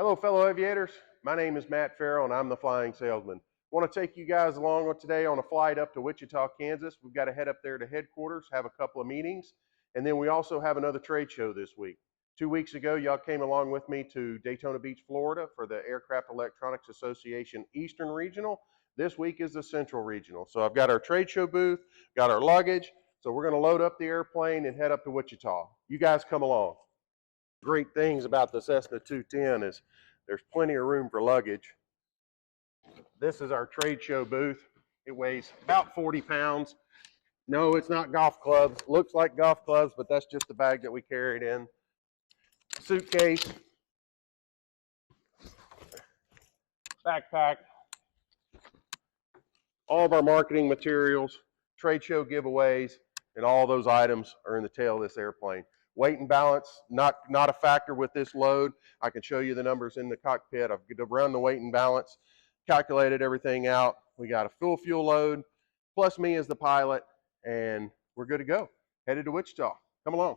Hello, fellow aviators. My name is Matt Farrell, and I'm the flying salesman. I want to take you guys along today on a flight up to Wichita, Kansas. We've got to head up there to headquarters, have a couple of meetings, and then we also have another trade show this week. 2 weeks ago, y'all came along with me to Daytona Beach, Florida for the Aircraft Electronics Association Eastern Regional. This week is the Central Regional. So I've got our trade show booth, got our luggage, so we're going to load up the airplane and head up to Wichita. You guys come along. Great things about the Cessna 210 is there's plenty of room for luggage. This is our trade show booth. It weighs about 40 pounds. No, it's not golf clubs. Looks like golf clubs, but that's just the bag that we carried in. Suitcase, backpack, all of our marketing materials, trade show giveaways, and all those items are in the tail of this airplane. Weight and balance, not a factor with this load. I can show you the numbers in the cockpit. I've run the weight and balance, calculated everything out. We got a full fuel load, plus me as the pilot, and we're good to go. Headed to Wichita. Come along.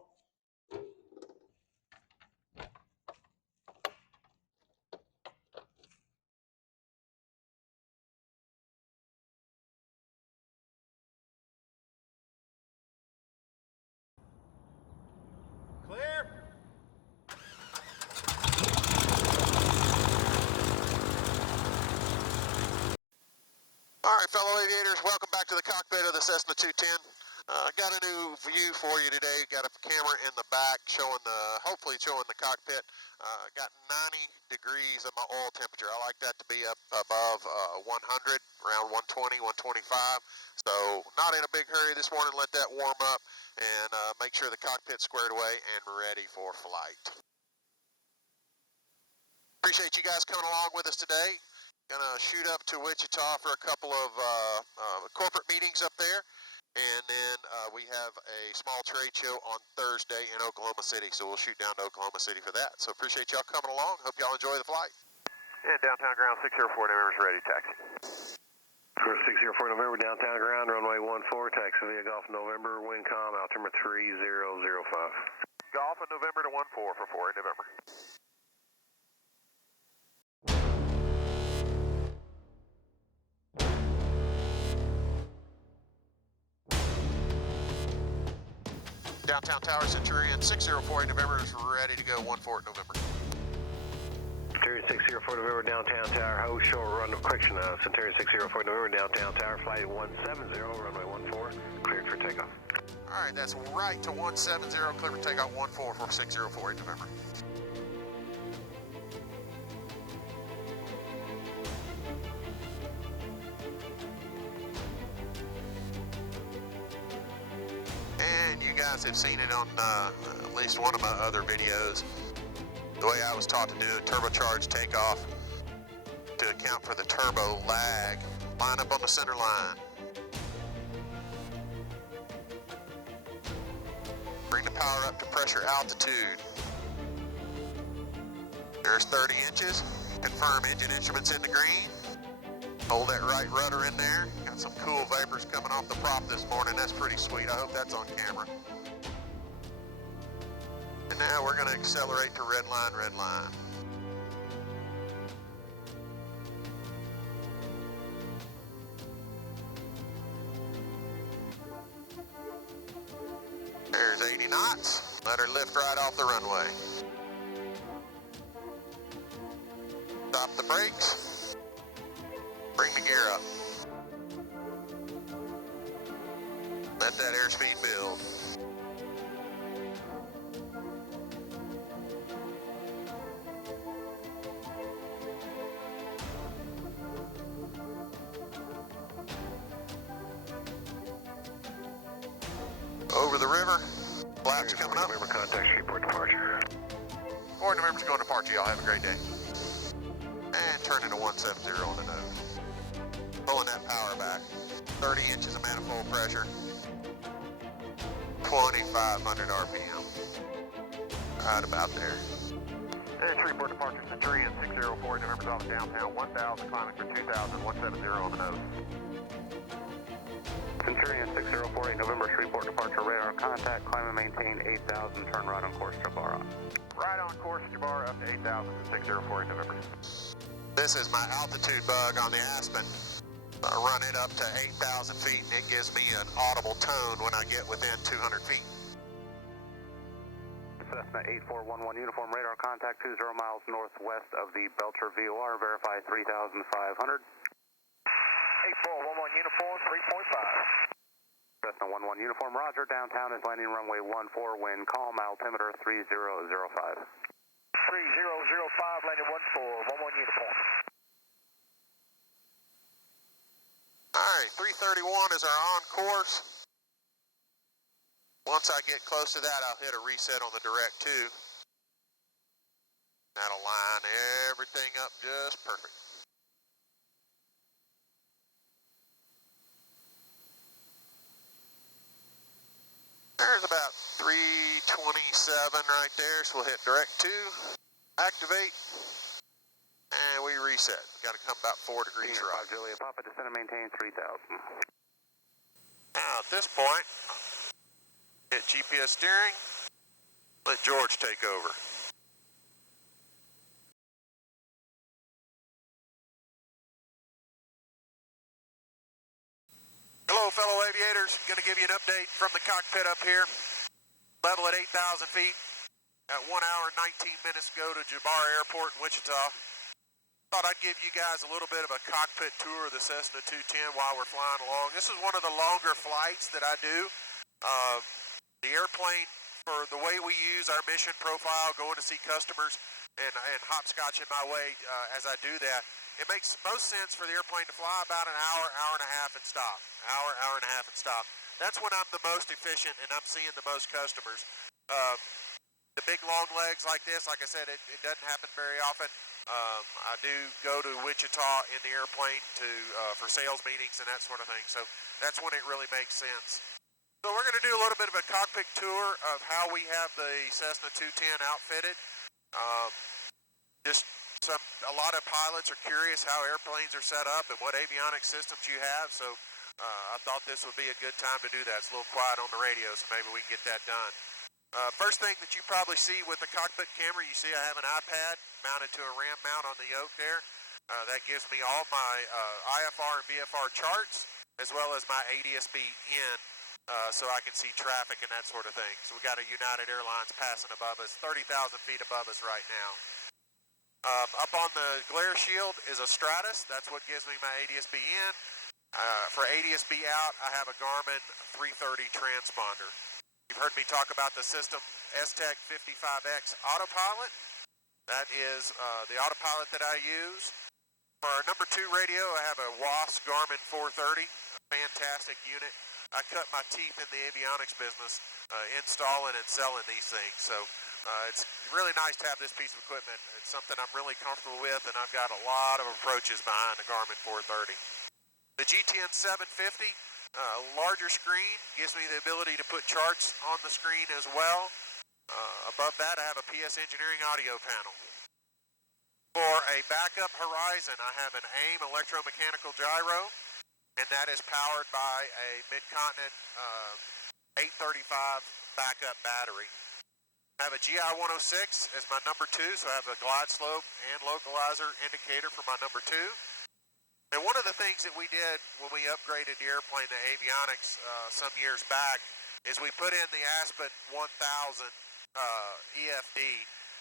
Clear. All right, fellow aviators, welcome back to the cockpit of the Cessna 210. Got a new view for you today. Got a camera in the back showing hopefully showing the cockpit. Got 90 degrees of my oil temperature. I like that to be up above 100, around 120, 125. So not in a big hurry this morning. Let that warm up and make sure the cockpit's squared away and ready for flight. Appreciate you guys coming along with us today. Gonna shoot up to Wichita for a couple of corporate meetings up there, and then we have a small trade show on Thursday in Oklahoma City, so we'll shoot down to Oklahoma City for that. So appreciate y'all coming along. Hope y'all enjoy the flight. And downtown ground 604 November's ready, taxi. For 604 November, downtown ground, runway 14, taxi via Golf November, WindCom, altimeter 3005. Golf in November to 14 for 4 in November. Downtown Tower Centurion 604 November is ready to go 14 November. Centurion 604 November, downtown tower, hold short run, correction, Centurion 604 November, downtown tower, flight 170, runway 14, cleared for takeoff. All right, that's right to 170, clear for takeoff 14 for 604 November. And you guys have seen it on at least one of my other videos. The way I was taught to do a turbocharged takeoff to account for the turbo lag. Line up on the center line. Bring the power up to pressure altitude. There's 30 inches. Confirm engine instruments in the green. Hold that right rudder in there. Got some cool vapors coming off the prop this morning. That's pretty sweet. I hope that's on camera. And now we're going to accelerate to red line, red line. There's 80 knots. Let her lift right off the runway. Stop the brakes. Bring the gear up. Let that airspeed build. Over the river. Flaps coming up. November, contact Shreveport departure. 4 November's going to departure. Y'all have a great day. And turn into 170 on the nose. Pulling that power back. 30 inches of manifold pressure. 2,500 RPM. Right about there. And Shreveport departure Centurion 604 November's off downtown 1000, climbing for 2000, 170 on the nose. Centurion 6048 November, Shreveport departure radar contact, climb and maintain 8,000, turn right on course, Jabara. Right on course, Jabbar, up to 8,000 to 604 November. This is my altitude bug on the Aspen. I run it up to 8,000 feet and it gives me an audible tone when I get within 200 feet. Cessna 8411 uniform radar contact 20 miles northwest of the Belcher VOR, verify 3,500. 8411 uniform, 3.5. Cessna 11 uniform, roger, downtown is landing runway 14, wind calm, altimeter 3005. 3005, landing 14, 11 uniform. Alright, 331 is our on course. Once I get close to that, I'll hit a reset on the direct 2. That'll line everything up just perfect. There's about 327 right there, so we'll hit direct 2, activate, and we reset. Got to come about 4 degrees right. Juliet Papa, descend and maintain 3,000. Now at this point, hit GPS steering, let George take over. Hello fellow aviators, going to give you an update from the cockpit up here. Level at 8,000 feet. At 1 hour and 19 minutes to go to Jabbar Airport in Wichita. Thought I'd give you guys a little bit of a cockpit tour of the Cessna 210 while we're flying along. This is one of the longer flights that I do. The airplane, for the way we use our mission profile, going to see customers and hopscotching my way as I do that, it makes most sense for the airplane to fly about an hour, hour and a half and stop. Hour and a half and stop. That's when I'm the most efficient and I'm seeing the most customers. The big long legs like this, like I said, it doesn't happen very often. I do go to Wichita in the airplane for sales meetings and that sort of thing. So that's when it really makes sense. So we're going to do a little bit of a cockpit tour of how we have the Cessna 210 outfitted. A lot of pilots are curious how airplanes are set up and what avionics systems you have. So I thought this would be a good time to do that. It's a little quiet on the radio, so maybe we can get that done. First thing that you probably see with the cockpit camera, you see I have an iPad mounted to a RAM mount on the yoke there. That gives me all my IFR and VFR charts, as well as my ADSB in, so I can see traffic and that sort of thing. So we got a United Airlines passing above us, 30,000 feet above us right now. Up on the glare shield is a Stratus. That's what gives me my ADSB in. For ADSB out, I have a Garmin 330 transponder. You've heard me talk about the system STEC 55X autopilot. That is the autopilot that I use. For our number 2 radio, I have a WAS Garmin 430, a fantastic unit. I cut my teeth in the avionics business, installing and selling these things. So it's really nice to have this piece of equipment. It's something I'm really comfortable with, and I've got a lot of approaches behind the Garmin 430. The GTN 750, larger screen, gives me the ability to put charts on the screen as well. Above that, I have a PS Engineering audio panel. For a backup horizon, I have an AIM electromechanical gyro, and that is powered by a Mid-Continent 835 backup battery. I have a GI 106 as my number 2, so I have a glide slope and localizer indicator for my number 2. And one of the things that we did when we upgraded the airplane to avionics some years back is we put in the Aspen 1000 EFD.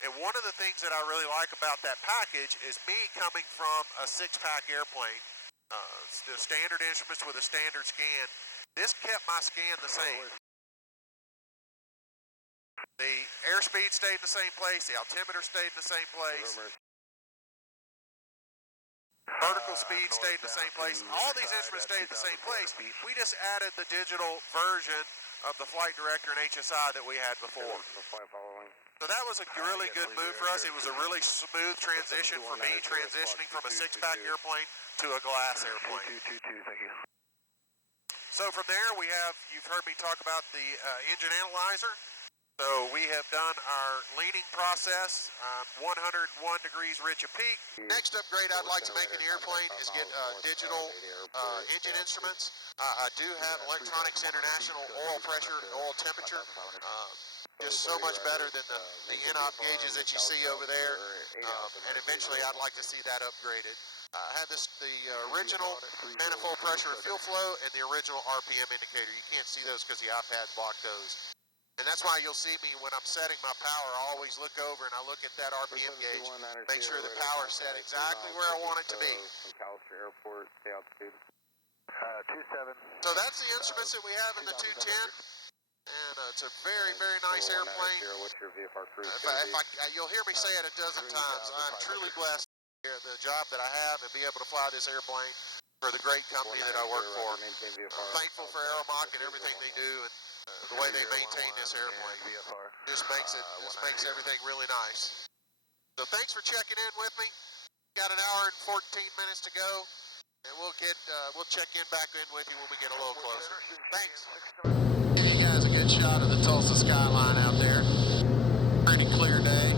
And one of the things that I really like about that package is me coming from a 6-pack airplane, the standard instruments with a standard scan. This kept my scan the same. The airspeed stayed in the same place, the altimeter stayed in the same place. Vertical speed stayed in the same place. All these instruments stayed in the same place. We just added the digital version of the flight director and HSI that we had before. So that was a really good move for us. It was a really smooth transition for me, transitioning from a 6-pack airplane to a glass airplane. So from there, you've heard me talk about the engine analyzer. So we have done our leaning process, 101 degrees Ridge of peak. Next upgrade I'd like to make in the airplane is get digital engine instruments. I do have Electronics International oil pressure, oil temperature. Just so much better than the in-op gauges that you see over there. And eventually I'd like to see that upgraded. I had the original manifold pressure and fuel flow and the original RPM indicator. You can't see those because the iPad blocked those. And that's why you'll see me when I'm setting my power, I always look over and I look at that RPM gauge, make sure the power's set exactly where I want it to be. Airport, altitude. 27. So that's the instruments that we have in the 210. And it's a very, very nice airplane. What's your VFR cruise? You'll hear me say it a dozen times. I'm truly blessed to the job that I have and be able to fly this airplane for the great company that I work for. I'm thankful for Aeromock and everything they do and the way they maintain this airplane. Just makes everything really nice. So thanks for checking in with me. Got an hour and 14 minutes to go, and we'll check in back in with you when we get a little closer. Thanks. Give you guys a good shot of the Tulsa skyline out there. Pretty clear day.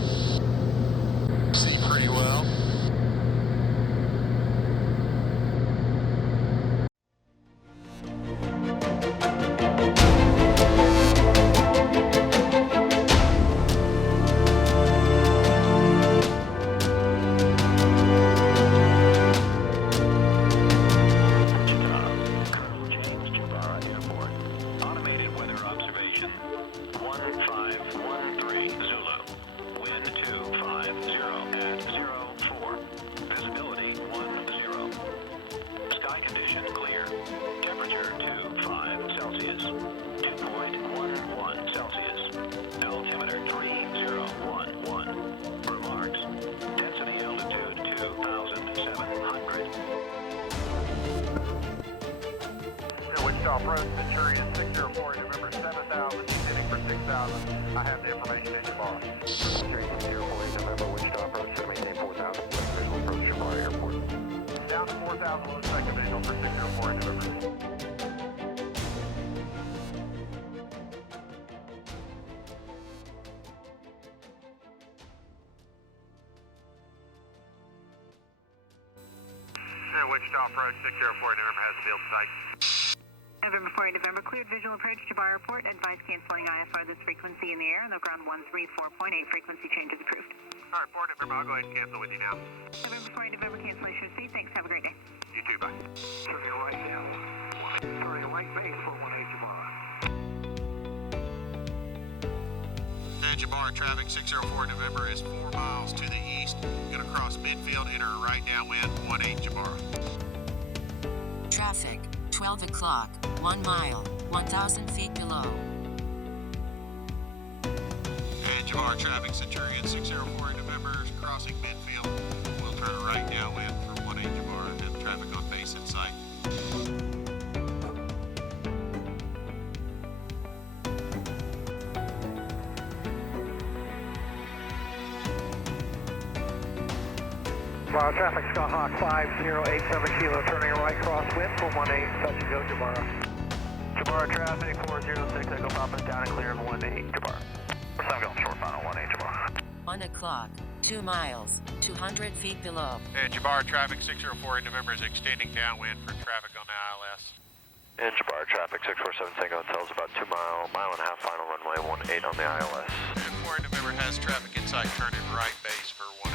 See pretty well. Wichita approach, Centurion 604, November 7000, descending for 6000. I have the information in your bar. Centurion 604, November, Wichita approach, maintain 4000, visual approach your bar airport. Down to 4000, we'll check a visual for 604 in November. Wichita approach 604, November has field sight. November 4, November, cleared visual approach to Bar Airport. Advise canceling IFR this frequency in the air, and the ground 134.8 frequency change is approved. All right, 4 November, I'll go ahead and cancel with you now. November 4, November, cancellation received. Thanks, have a great day. You too, bye. Turning right now. Turning right base for 18 Jabbar. And Jabbar, traffic 604 November is 4 miles to the east. Gonna cross midfield, enter a right downwind, 18 Jabbar. Traffic, 12 o'clock, 1 mile, 1,000 feet below. And Jabbar, traffic Centurion 604 in November is crossing midfield. We'll turn a right downwind for 18 Jabbar and have traffic on base in sight. Jabbar traffic, Skyhawk 5087 kilo, turning right crosswind, 418, touch and go, Jabbar. Jabbar traffic 406, Echo Papa, down and clear of 18 Jabbar. We're still going short final 18 Jabbar. 1 o'clock, 2 miles, 200 feet below. And Jabbar, traffic 604 in November is extending downwind for traffic on the ILS. And Jabbar, traffic 647 Tango tells about 2 mile and a half final runway 18 on the ILS. And 4 in November has traffic inside, turning right base for 18.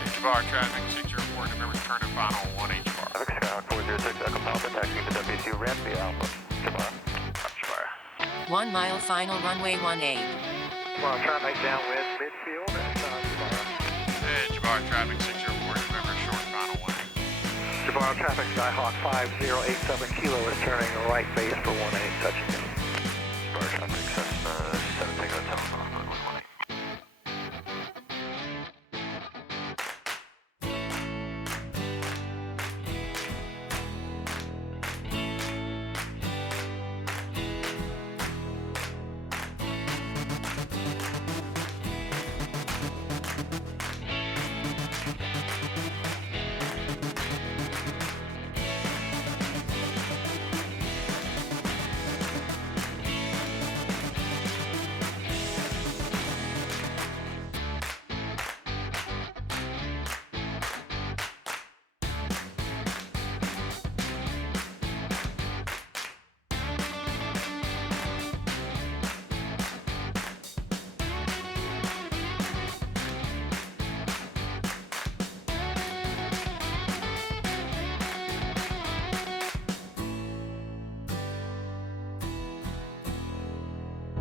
And Jabbar, traffic 604 in November, turning final 18 Jabbar. Traffic Skyhawk 406 Echo Papa, taxiing to WC ramp via Alpha. Jabbar. Jabbar. 1 mile final runway 18. Jabbar traffic downwind, midfield, and Jabbar. And Jabbar, traffic 604 in November, short final 18. Jabbar traffic, Skyhawk 5087 kilo is turning right base for 18, touch and go.